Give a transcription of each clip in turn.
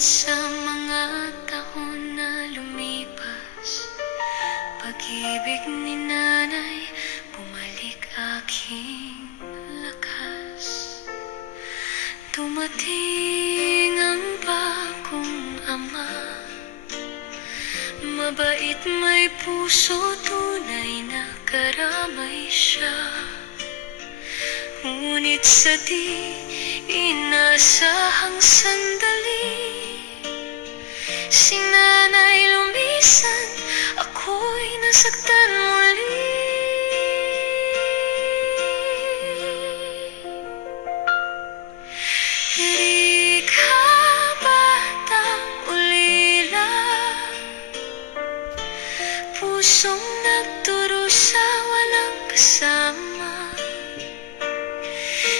sa mga taon na lumipas, pag-ibig ni nanay bumalik aking lakas. Dumating ang bagong ama, mabait, may puso, tunay na karamay siya. Ngunit sa di inasahang sandali, si nanay lumisan, ako'y nasaktan muli. Di ka batang ulila, pusong nagdurusa, walang kasama.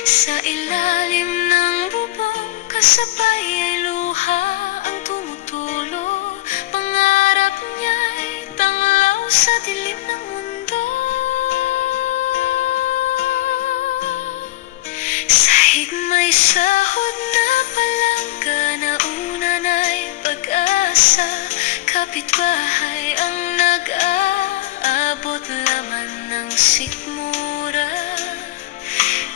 Sa ilalim ng bubong, kasabay ay luha ang tumutulo. Pangarap niya'y tanglaw sa dilim ng mundo. Sahig may sahod na palangga, na una na'y pag-asa. Kapitbahay ang nag-aabot, laman ng sikmura.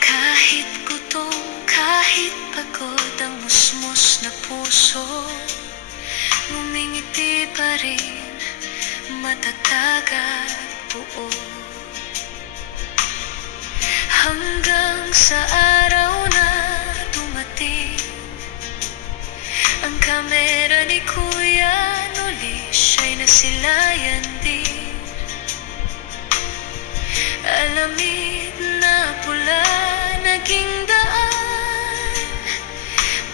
Kahit gutom, kahit pagod, ang musmos na puso ngumingiti pa rin, matatag at buo. Hanggang sa araw na dumating ang kamera ni Kuya Noli, siya'y nasilayan din. Alamid na pula naging daan,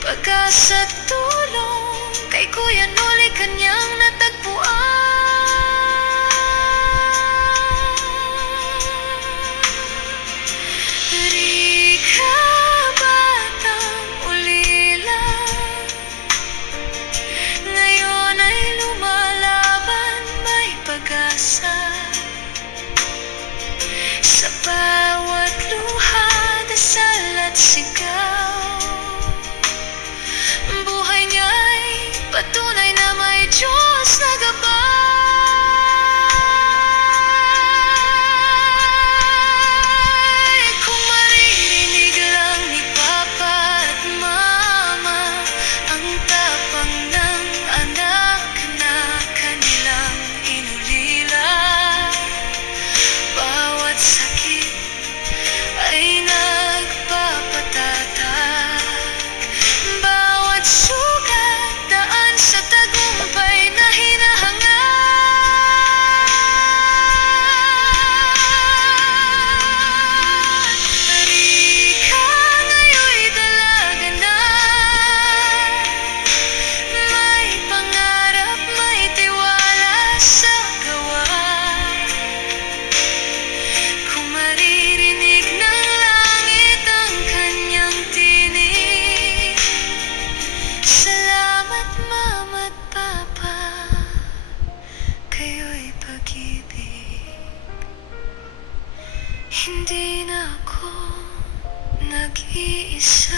pag-asa't tulong kay Kuya Noli kanyang natagpuan. Di ka batang ulila, ngayon ay lumalaban, may pag-asa. Sa bawat luha, dasal at sigaw, buhay niya'y patunay na may Diyos na gabay. Kung maririnig lang ni Papa at Mama ang tapang ng anak na kanilang inulila, bawat sakit ay nagpapatatag, bawat sugat daan sa tagumpay na hinahangad. Di ka ngayon'y dalaga na, may pangarap, may tiwala sa gawa. Kung maririnig ng langit ang kanyang tinig, salamat Mama't Papa, kayo'y pag-ibig. Hindi na ako nag-iisa.